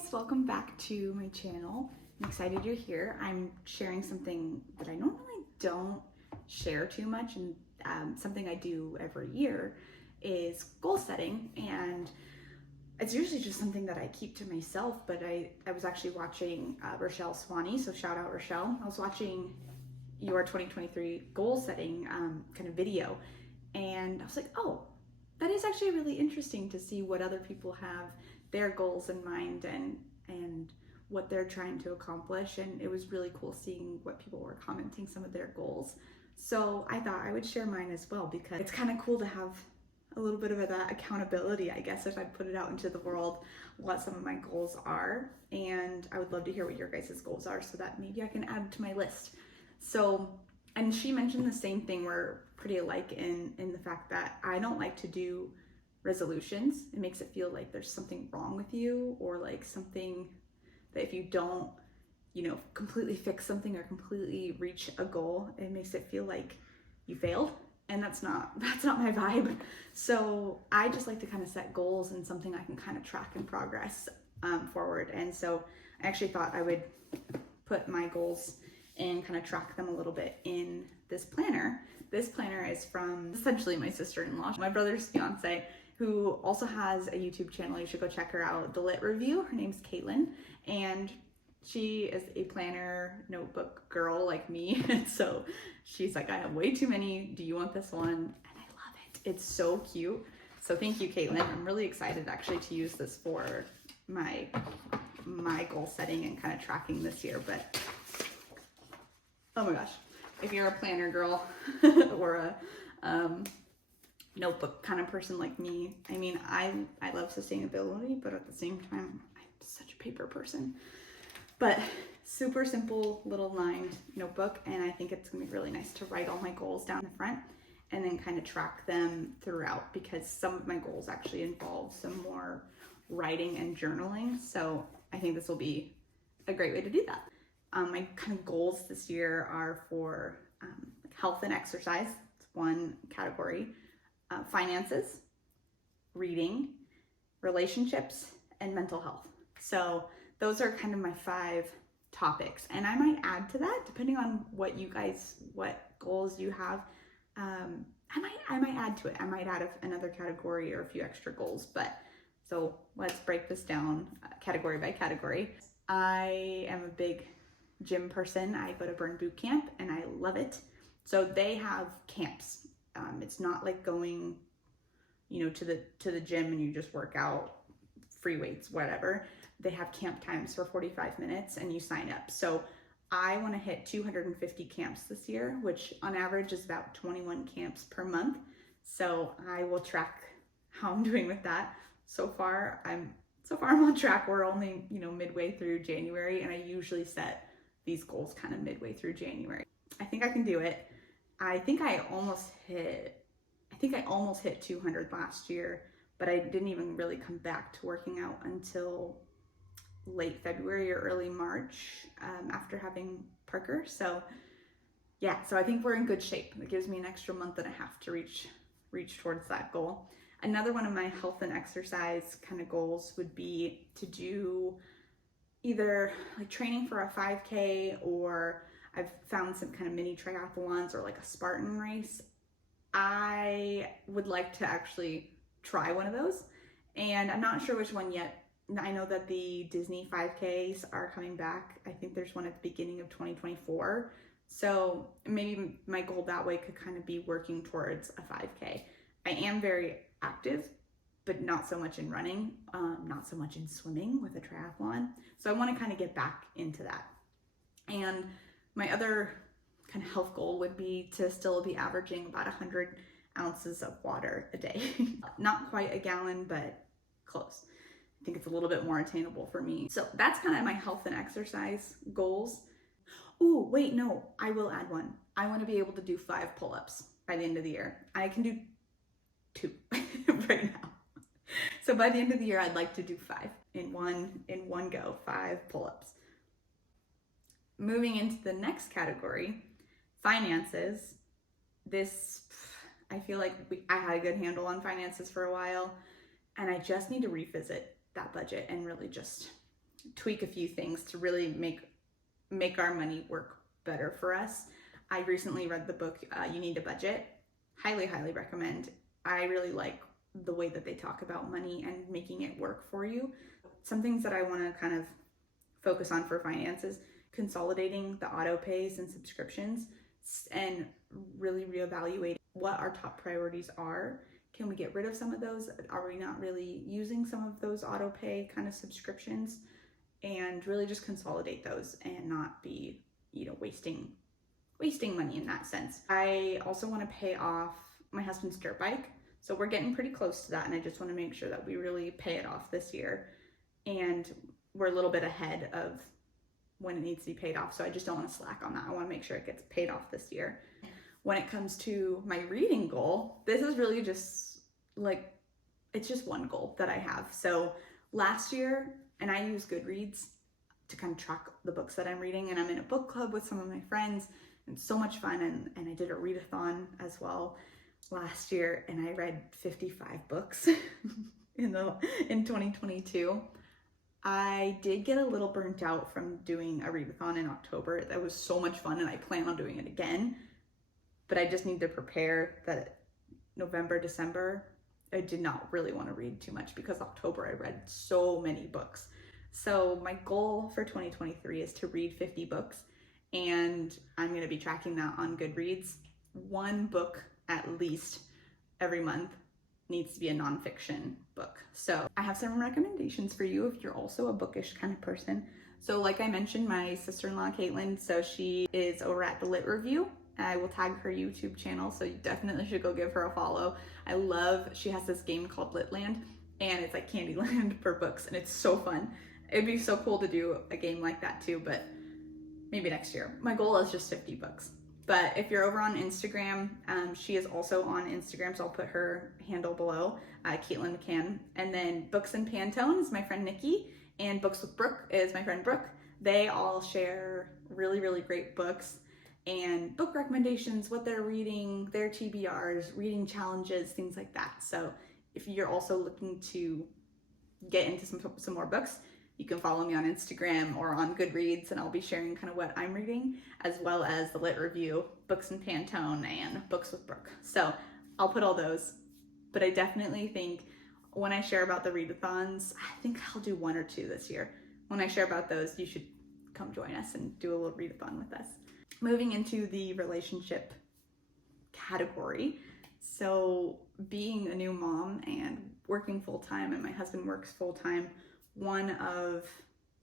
guys, welcome back to my channel. I'm excited you're here. I'm sharing something that I normally don't share too much, and something I do every year is goal setting, and it's usually just something that I keep to myself, but I was actually watching Rochelle Swanee, so shout out Rochelle. I was watching your 2023 goal setting kind of video, and I was like, oh, that is actually really interesting to see what other people have their goals in mind and what they're trying to accomplish. And it was really cool seeing what people were commenting some of their goals. So I thought I would share mine as well, because it's kind of cool to have a little bit of that accountability, I guess, if I put it out into the world, what some of my goals are. And I would love to hear what your guys' goals are, so that maybe I can add to my list. So, and she mentioned the same thing, we're pretty alike in the fact that I don't like to do resolutions. It makes it feel like there's something wrong with you, or like something that if you don't, completely fix something or completely reach a goal, it makes it feel like you failed. And that's not my vibe. So I just like to kind of set goals and something I can kind of track and progress forward. And so I actually thought I would put my goals and kind of track them a little bit in this planner. This planner is from essentially my sister-in-law, my brother's fiance, who also has a YouTube channel. You should go check her out, The Lit Review. Her name's Kaale, and she is a planner notebook girl like me. And so she's like, I have way too many. Do you want this one? And I love it. It's so cute. So thank you, Kaale. I'm really excited actually to use this for my goal setting and kind of tracking this year. But oh my gosh, if you're a planner girl or a notebook kind of person like me, I mean, I love sustainability, but at the same time, I'm such a paper person. But super simple little lined notebook, and I think it's gonna be really nice to write all my goals down the front and then kind of track them throughout, because some of my goals actually involve some more writing and journaling. So I think this will be a great way to do that. My kind of goals this year are for health and exercise. It's one category. Finances, reading, relationships, and mental health. So those are kind of my 5 topics. And I might add to that, depending on what goals you have. I might add to it. I might add another category or a few extra goals. But so let's break this down category by category. I am a big gym person. I go to Burn Boot Camp and I love it. So they have camps. It's not like going, to the gym and you just work out, free weights, whatever. They have camp times for 45 minutes and you sign up. So I want to hit 250 camps this year, which on average is about 21 camps per month. So I will track how I'm doing with that. So far I'm on track. We're only, midway through January, and I usually set these goals kind of midway through January. I think I can do it. I think I almost hit 200 last year, but I didn't even really come back to working out until late February or early March after having Parker. So yeah, so I think we're in good shape. It gives me an extra month and a half to reach towards that goal. Another one of my health and exercise kind of goals would be to do either like training for a 5K, or I've found some kind of mini triathlons or like a Spartan race. I would like to actually try one of those, and I'm not sure which one yet. I know that the Disney 5Ks are coming back. I think there's one at the beginning of 2024. So maybe my goal that way could kind of be working towards a 5K. I am very active, but not so much in running, not so much in swimming with a triathlon. So I want to kind of get back into that. And my other kind of health goal would be to still be averaging about 100 ounces of water a day. Not quite a gallon, but close. I think it's a little bit more attainable for me. So that's kind of my health and exercise goals. Ooh, wait, no, I will add one. I want to be able to do 5 pull-ups by the end of the year. I can do 2 right now. So by the end of the year, I'd like to do 5 in one go, 5 pull-ups. Moving into the next category, finances. This, I feel like I had a good handle on finances for a while, and I just need to revisit that budget and really just tweak a few things to really make our money work better for us. I recently read the book You Need a Budget. Highly, highly recommend. I really like the way that they talk about money and making it work for you. Some things that I want to kind of focus on for finances: consolidating the auto pays and subscriptions, and really reevaluating what our top priorities are. Can we get rid of some of those? Are we not really using some of those auto pay kind of subscriptions? And really just consolidate those and not be, wasting money in that sense. I also want to pay off my husband's dirt bike. So we're getting pretty close to that, and I just want to make sure that we really pay it off this year. And we're a little bit ahead of when it needs to be paid off, so I just don't want to slack on that. I want to make sure it gets paid off this year. When it comes to my reading goal, this is really just it's just one goal that I have. So last year, and I use Goodreads to kind of track the books that I'm reading, and I'm in a book club with some of my friends, and it's so much fun. And I did a readathon as well last year, and I read 55 books in 2022. I did get a little burnt out from doing a readathon in October. That was so much fun, and I plan on doing it again, but I just need to prepare that November, December, I did not really want to read too much, because October I read so many books. So my goal for 2023 is to read 50 books, and I'm going to be tracking that on Goodreads. One book at least every month needs to be a nonfiction book. So I have some recommendations for you if you're also a bookish kind of person. So like I mentioned, my sister-in-law Caitlin, so she is over at the Lit Review. I will tag her YouTube channel, so you definitely should go give her a follow. She has this game called Litland, and it's like Candyland for books, and it's so fun. It'd be so cool to do a game like that too, but maybe next year. My goal is just 50 books. But if you're over on Instagram, she is also on Instagram, so I'll put her handle below, Caitlin McCann. And then Books and Pantone is my friend Nikki, and Books with Brooke is my friend Brooke. They all share really, really great books and book recommendations, what they're reading, their TBRs, reading challenges, things like that. So if you're also looking to get into some more books, you can follow me on Instagram or on Goodreads, and I'll be sharing kind of what I'm reading, as well as the Lit Review, Books and Pantone, and Books with Brooke. So I'll put all those, but I definitely think when I share about the readathons, I think I'll do 1 or 2 this year. When I share about those, you should come join us and do a little readathon with us. Moving into the relationship category. So being a new mom and working full-time, and my husband works full-time, one of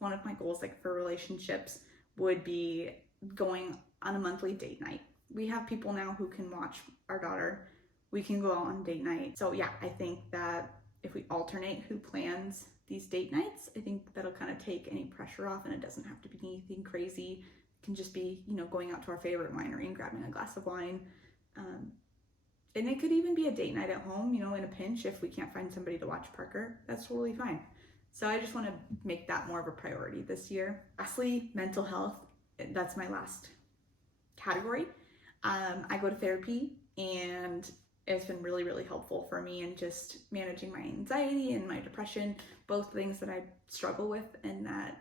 my goals for relationships would be going on a monthly date night. We have people now who can watch our daughter. We can go out on date night. So yeah, I think that if we alternate who plans these date nights, I think that'll kind of take any pressure off, and it doesn't have to be anything crazy. It can just be, going out to our favorite winery and grabbing a glass of wine. And it could even be a date night at home, in a pinch. If we can't find somebody to watch Parker, that's totally fine. So I just want to make that more of a priority this year. Lastly, mental health. That's my last category. I go to therapy, and it's been really, really helpful for me in just managing my anxiety and my depression, both things that I struggle with and that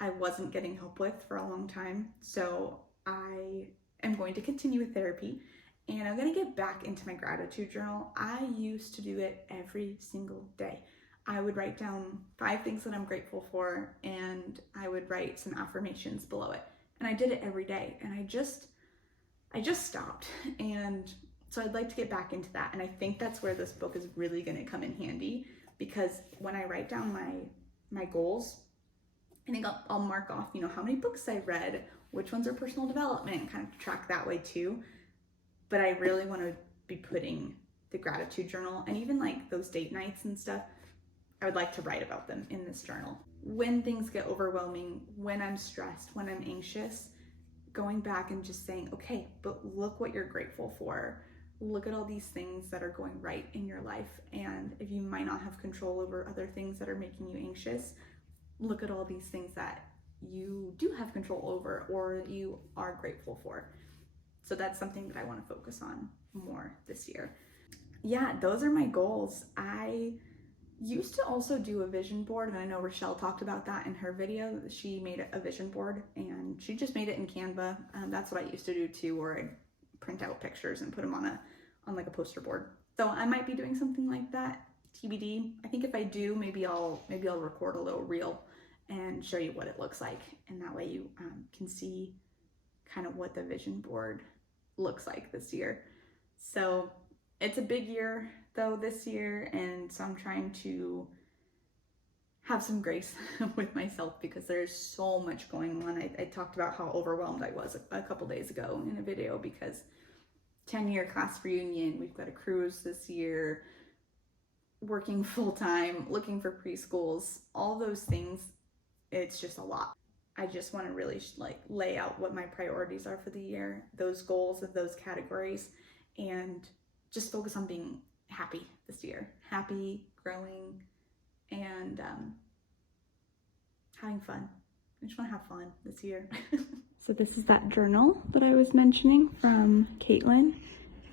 I wasn't getting help with for a long time. So I am going to continue with therapy, and I'm going to get back into my gratitude journal. I used to do it every single day. I would write down 5 things that I'm grateful for, and I would write some affirmations below it. And I did it every day, and I just stopped. And so I'd like to get back into that. And I think that's where this book is really going to come in handy, because when I write down my goals, I think I'll mark off, how many books I read, which ones are personal development, kind of track that way too. But I really want to be putting the gratitude journal, and even those date nights and stuff, I would like to write about them in this journal. When things get overwhelming, when I'm stressed, when I'm anxious, going back and just saying, okay, but look what you're grateful for. Look at all these things that are going right in your life. And if you might not have control over other things that are making you anxious, look at all these things that you do have control over or you are grateful for. So that's something that I want to focus on more this year. Yeah, those are my goals. I used to also do a vision board, and I know Rochelle talked about that in her video. She made a vision board, and she just made it in Canva. That's what I used to do too, where I'd print out pictures and put them on like a poster board. So I might be doing something like that, TBD. I think if I do, maybe I'll record a little reel and show you what it looks like, and that way you can see kind of what the vision board looks like this year. So it's a big year though this year, and so I'm trying to have some grace with myself because there's so much going on. I talked about how overwhelmed I was a couple days ago in a video because 10-year class reunion, we've got a cruise this year, working full-time, looking for preschools, all those things. It's just a lot. I just want to really like lay out what my priorities are for the year, those goals of those categories, and just focus on being happy this year, happy, growing, and having fun. I just want to have fun this year. So this is that journal that I was mentioning from Caitlin.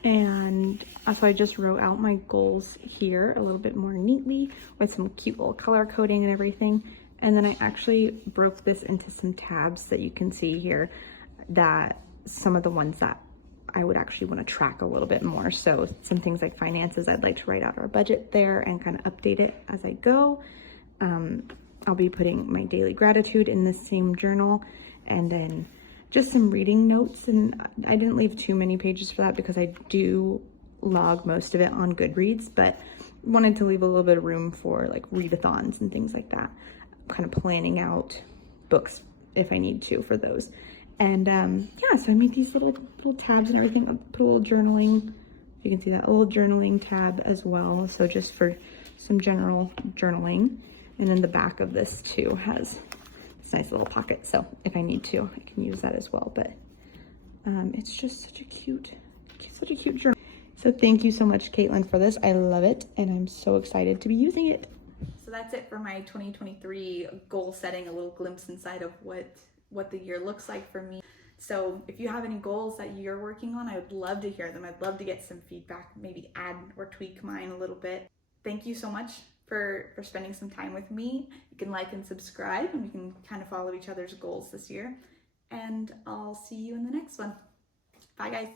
And so I just wrote out my goals here a little bit more neatly with some cute little color coding and everything. And then I actually broke this into some tabs that you can see here, that some of the ones that I would actually want to track a little bit more. So some things like finances, I'd like to write out our budget there and kind of update it as I go. I'll be putting my daily gratitude in this same journal, and then just some reading notes. And I didn't leave too many pages for that because I do log most of it on Goodreads, but wanted to leave a little bit of room for like readathons and things like that. Kind of planning out books if I need to for those. And yeah, so I made these little tabs and everything. I'll put a little journaling, you can see that, a little journaling tab as well. So just for some general journaling. And then the back of this too has this nice little pocket. So if I need to, I can use that as well. But it's just such a cute journal. So thank you so much, Caitlin, for this. I love it, and I'm so excited to be using it. So that's it for my 2023 goal setting, a little glimpse inside of what the year looks like for me. So if you have any goals that you're working on, I would love to hear them. I'd love to get some feedback, maybe add or tweak mine a little bit. Thank you so much for spending some time with me. You can like and subscribe, and we can kind of follow each other's goals this year. And I'll see you in the next one. Bye, guys.